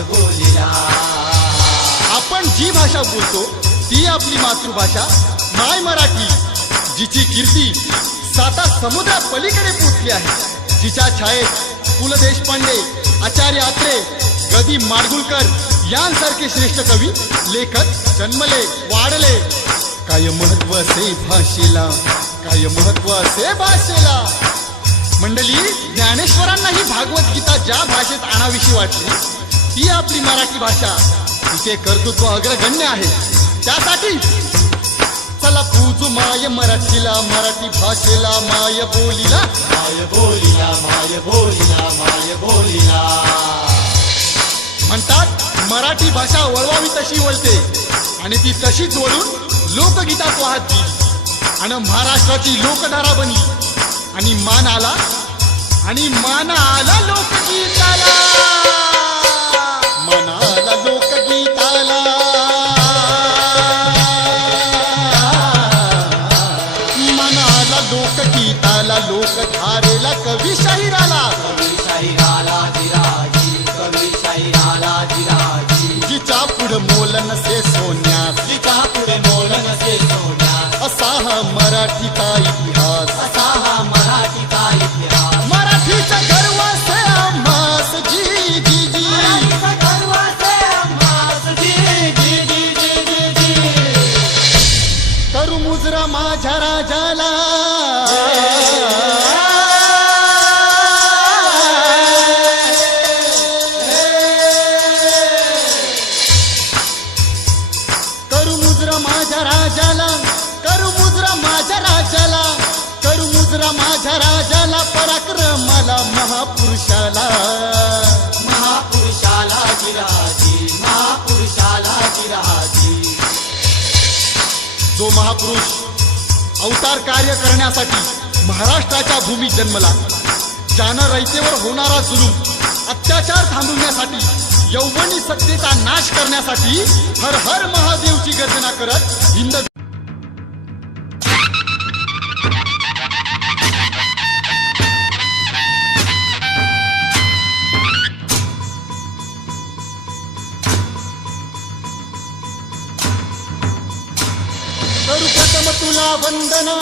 माय बोलिला. आपण जी भाषा बोलतो ती आपली मातृभाषा माय मराठी, जिची कीर्ती 7 समुद्रा पलीकडे पोचली आहे, जिच्या छायेत पु ल देशपांडे, आचार्य अत्रे, गदी माडगुळकर यांसारखे श्रेष्ठ कवी लेखक जन्मले वाढले. काय महत्व असे भाषेला, काय महत्व असे भाषेला. मंडळी, ज्ञानेश्वरांनाही भागवत गीता ज्या भाषेत आणावीशी वाटली ती आपली मराठी भाषा, तिचे कर्तृत्व अग्रगण्य आहे. त्यासाठी चला पूजू माय मराठीला, मराठी भाषेला, माय बोलीला. माय बोलिला, माय बोलिला, माय बोलिला. म्हणतात मराठी भाषा वळवावी तशी वळते आणि ती तशीच वळून लोकगीतात वाहत गेली आणि महाराष्ट्राची लोकधारा बनली. आणि मान आला लोकगीताला, मान आला लोकगीताला. मान आला लोकगीताला, लोकधारेला, कवी शाहिराला. कवी शाहिराला जिराजी, कवी शाहिराला जिराजी. जिच्या पुढं मोल नसे सोन्यास, जिचा पुढे मोल नसे सोन्यास, असा हा मराठीचा इतिहास. असा हा मराठीचा इतिहास. मराठीचा गर्व असे आम्हास, जी जी जी. मराठीचा गर्व असे आम्हास, जी जी जी जी जी जी. करू मुजरा माझ्या राजाला, करू मुजरा माझ्या राजाला, करू मुजरा माझ्या राजाला, करू मुजरा माझ्या राजाला, पराक्रमाला महापुरुषाला. महापुरुषाला जिराजी, महापुरुषाला जिराजी. जो महापुरुष अवतार कार्य करण्यासाठी महाराष्ट्राच्या भूमीत जन्मला, ज्यानं रयतेवर होणारा जुलूम अत्याचार थांबवण्यासाठी, यौवनी सत्तेचा नाश करण्यासाठी हर हर महादेवची गर्जना करत हिंद करू प्रथम तुला वंदना.